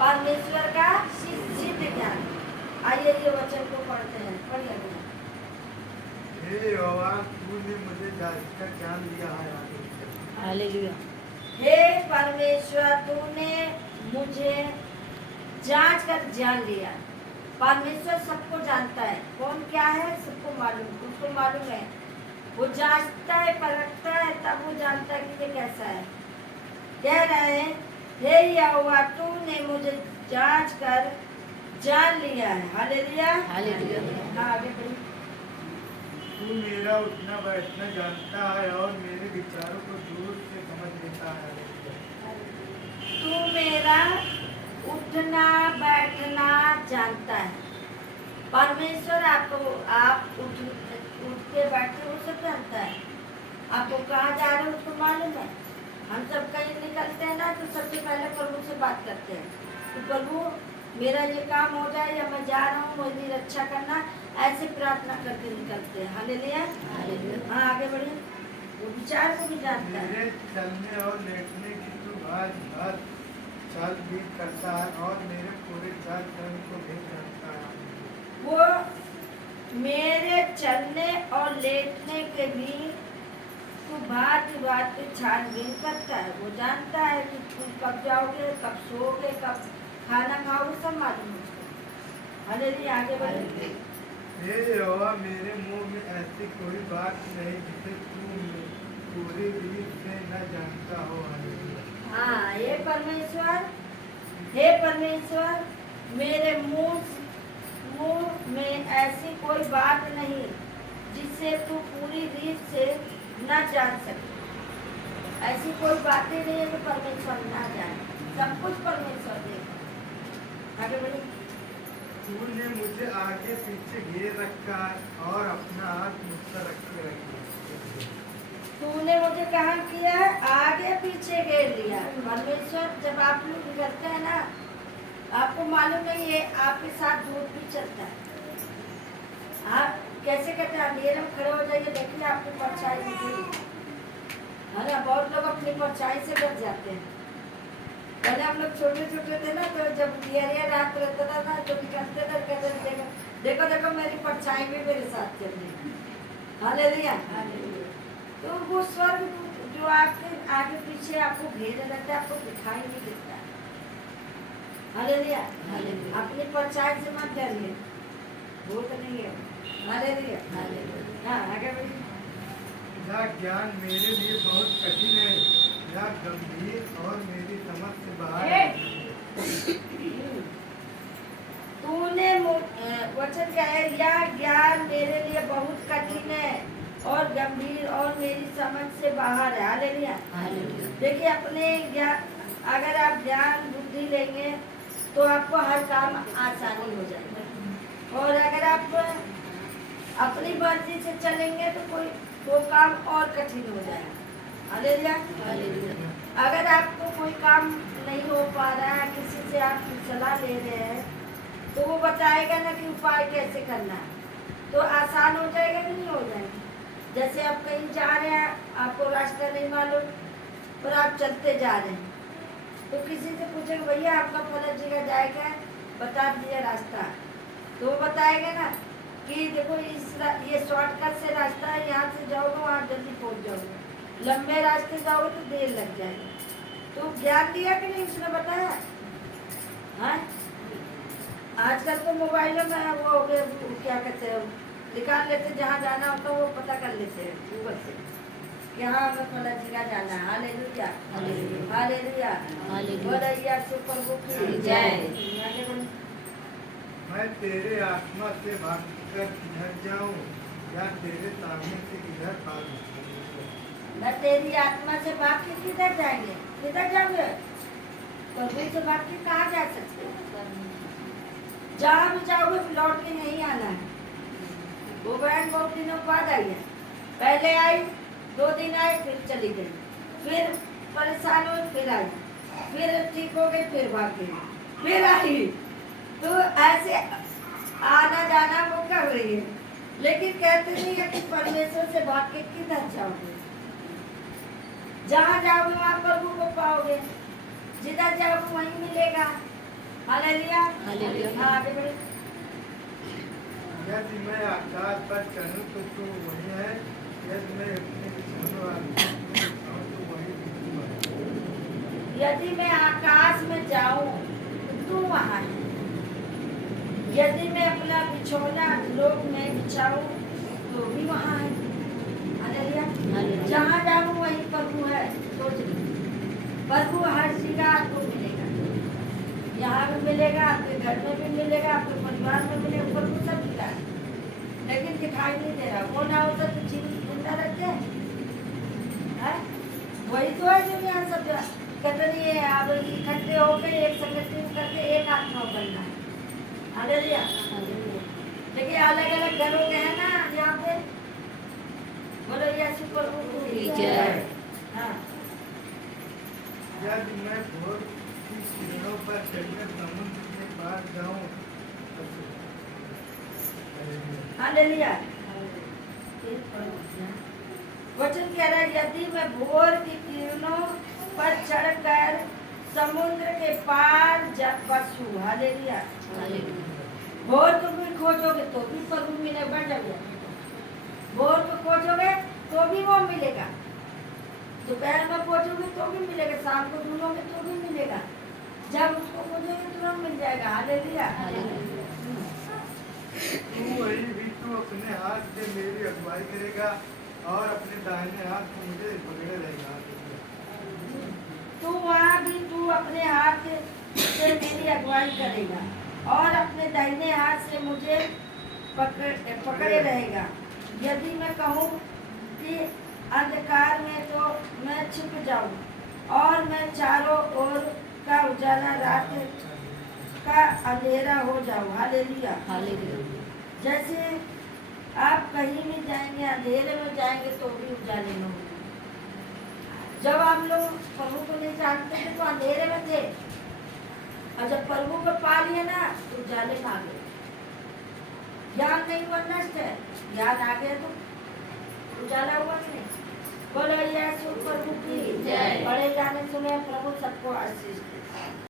परमेश्वर का सिद्ध ज्ञान। आइए ये वचन को पढ़ते हैं, पढ़िए। हे यहोवा, तूने मुझे जांचकर जान लिया है। हालेलुया। हे परमेश्वर, तूने मुझे जांच कर जान लिया। परमेश्वर सबको जानता है, कौन क्या है सबको मालूम, उसको मालूम है। वो जांचता है, परखता है, तब वो जानता है कि ये कैसा है। कह रहे हैं, हे यहोवा, तूने मुझे जांच कर जान लिया है। Hallelujah, hallelujah. हाँ आगे बढ़िए। तू मेरा उठना बैठना जानता है और मेरे विचारों को दूर से समझ लेता है। तू मेरा उठना बैठना जानता है। परमेश्वर आपको, आप उठ के बैठे वो सब जानता है। आपको कहाँ जा रहे हो उसको मालूम है। हम सब कहीं निकलते हैं ना, तो सबसे पहले प्रभु से बात करते हैं कि प्रभु मेरा ये काम हो जाए, या मैं जा रहा हूँ, मेरी रक्षा करना, ऐसे प्रार्थना करके निकलते हैं। हालेलुया, हाँ आगे बढ़िए। वो विचार को भी जानता है। मेरे चलने और लेटने की तू भांति हर चाल भी करता है और मेरे पूरे चाल चलन को भी जानता है। वो मेरे चलने और लेटने के भी तू भांति भांति छानबीन करता है। वो जानता है कि तुम कब जाओगे, कब सोओगे, कब खाना खाओगे, सब मालूम है उसको। हालेलुया, आगे बढ़िए। हे यहोवा, मेरे मुंह में ऐसी कोई बात नहीं जिसे तू पूरी रीत से न जानता हो। हालेलुया। हाँ, हे परमेश्वर, मेरे मुंह में ऐसी कोई बात नहीं जिससे तू पूरी रीत से न जान सके। ऐसी कोई बातें नहीं है कि परमेश्वर ना जाने, सब कुछ परमेश्वर देख। आगे बढ़िए। तूने मुझे आगे पीछे घेर रखा और अपना हाथ मुझ पर रखे रखा। तूने मुझे कहा किया है, आगे पीछे घेर लिया। परमेश्वर जब आप लोग निकलते हैं ना, आपको मालूम नहीं है, आपके साथ दूध भी चलता है। आप कैसे कहते हैं, अंधेरे में खड़े हो जाइए, देखिए आपकी परछाई दिखेगी। है ना, बहुत लोग अपनी परछाई से बच जाते हैं। पहले हम लोग छोटे छोटे थे ना, तो जब दिया रात रहता था ना, तो निकलते थे, कहते थे देखो देखो मेरी परछाई भी मेरे साथ चल रही है। हालेलुया। तो वो स्वर्ग जो आपके आगे पीछे आपको घेरे रहता है, आपको दिखाई नहीं देता। हालेलुया, अपनी परछाई से मत डरिए, वो तो नहीं है। हालेलुया, हाँ आगे बढ़िए। यह ज्ञान मेरे लिए बहुत कठिन है, यह गंभीर और मेरी समझ से बाहर है। तूने वचन क्या है, यह ज्ञान मेरे लिए बहुत कठिन है और गंभीर और मेरी समझ से बाहर है। हालेलुया। देखिए, अपने ज्ञान, अगर आप ज्ञान बुद्धि लेंगे तो आपको हर काम आसानी हो जाएगा, और अगर आप अपनी मर्जी से चलेंगे तो कोई वो काम और कठिन हो जाएगा। हालेलुया। अगर आपको कोई काम नहीं हो पा रहा है, किसी से आप सलाह ले रहे हैं, तो वो बताएगा ना कि उपाय कैसे करना है, तो आसान हो जाएगा कि नहीं हो जाएगा। जैसे आप कहीं जा रहे हैं, आपको रास्ता नहीं मालूम और आप चलते जा रहे हैं, तो किसी से पूछेंगे भैया आपका फला जगह जाएगा है, बता दिया रास्ता, तो वो बताएगा ना कि देखो ये शॉर्टकट से रास्ता है, यहाँ से जाओगे वहाँ जल्दी पहुँच जाओगे। लंबे रास्ते जाओगे तो देर लग जाएगी। तो ज्ञान दिया कि नहीं उसने बताया। हाँ, आजकल तो मोबाइलों में वो हो गया, क्या कहते हैं, निकाल लेते, जहाँ जाना होता है वो पता कर लेते हैं गूगल से, यहाँ हमें फला जगह जाना है। हालेलुया, हालेलुया, बोलिए सो प्रभु की जय। मैं तेरे आत्मा से भागकर किधर जाऊं, या तेरे सामने से किधर भागूं। मैं तेरी आत्मा से भाग के किधर जाएंगे, किधर जाओगे, प्रभु से भाग के कहाँ जा सकते हो। जहाँ भी जाओगे लौट के नहीं आना है। वो बहन बहुत दिनों बाद आई है, पहले आई 2 दिन आई, फिर चली गई, फिर परेशान हुई, फिर आई, फिर ठीक हो गई, फिर भाग गई, फिर आई। तो ऐसे आना जाना वो कर रही है, लेकिन कहते नहीं है कि परमेश्वर से भाग के किधर जाओगे। जहाँ जाओगे वहाँ प्रभु को पाओगे, जिधर जाओगे वहीं मिलेगा। हालेलुया। हालेलुया। हाँ, आगे बढ़े। यदि मैं आकाश पर चढ़ूं तो तू वही है, यदि मैं अपने बिछौनों आसमान में बिछाऊं तो वही तू है। यदि मैं आकाश में जाऊं तो तू वहाँ है। यदि मैं अपना बिछौना लोक में बिछाऊं तो भी वहाँ है। हालेलुया। हालेलुया। जहाँ जाऊं वहीं प्रभु है। सोच लो, प्रभु हर जगह आपको मिलेगा। यहाँ भी मिलेगा, आपके घर में भी मिलेगा, आपके परिवार में मिलेगा, प्रभु सब जगह है। लेकिन दिखाई नहीं दे रहा। वो ना होता तो जीवित जिंदा रहते हैं। वही तो है जो यहाँ सब कटनी है। अब इकट्ठे होकर एक संगठन करके एक आत्मा बनना है। हालेलुया। हालेलुया। देखिए अलग अलग घरों के हैं ना यहाँ पे। बोलो यीशु प्रभु की जय। हाँ। यदि मैं भोर की किरणों पर चढ़कर समुद्र के पार जाऊं तो हालेलुया। वचन कह रहा है यदि मैं भोर की किरणों पर चढ़कर समुद्र के पार बसूं। हालेलुया। हालेलुया। भोर को भी खोजोगे तो भी प्रभु मिलेगा। बढ़ जाओगे। भोर को खोजोगे तो भी वो मिलेगा। दोपहर में खोजोगे तो भी मिलेगा। शाम को ढूंढोगे तो भी मिलेगा। जब उसको खोजोगे तुरंत मिल जाएगा। हालेलुया। हालेलुया। तू वही भी तू अपने हाथ से मेरी अगुवाई करेगा और अपने दाहिने हाथ से मुझे पकड़े रहेगा। तू वहाँ भी तू अपने हाथ से मेरी अगुवाई करेगा और अपने दाहिने हाथ से मुझे पकड़े रहेगा। यदि मैं कहूँ कि अंधकार में तो मैं छिप जाऊं और मैं चारों ओर का उजाला रात का अंधेरा हो जाऊं। हालेलुया। हालेलुया। जैसे आप कहीं भी जाएंगे अंधेरे में जाएंगे तो भी उजाले में होंगे। जब आप लोग प्रभु को नहीं जानते थे तो अंधेरे में थे, और जब प्रभु को पा लिए ना तो उजाले में आ गए। ज्ञान नहीं हुआ नष्ट है, ज्ञान आ गया तो उजाला हुआ कि नहीं। बोलो यीशु प्रभु की जय। बड़े गाने सुने। प्रभु सबको आशीष दे।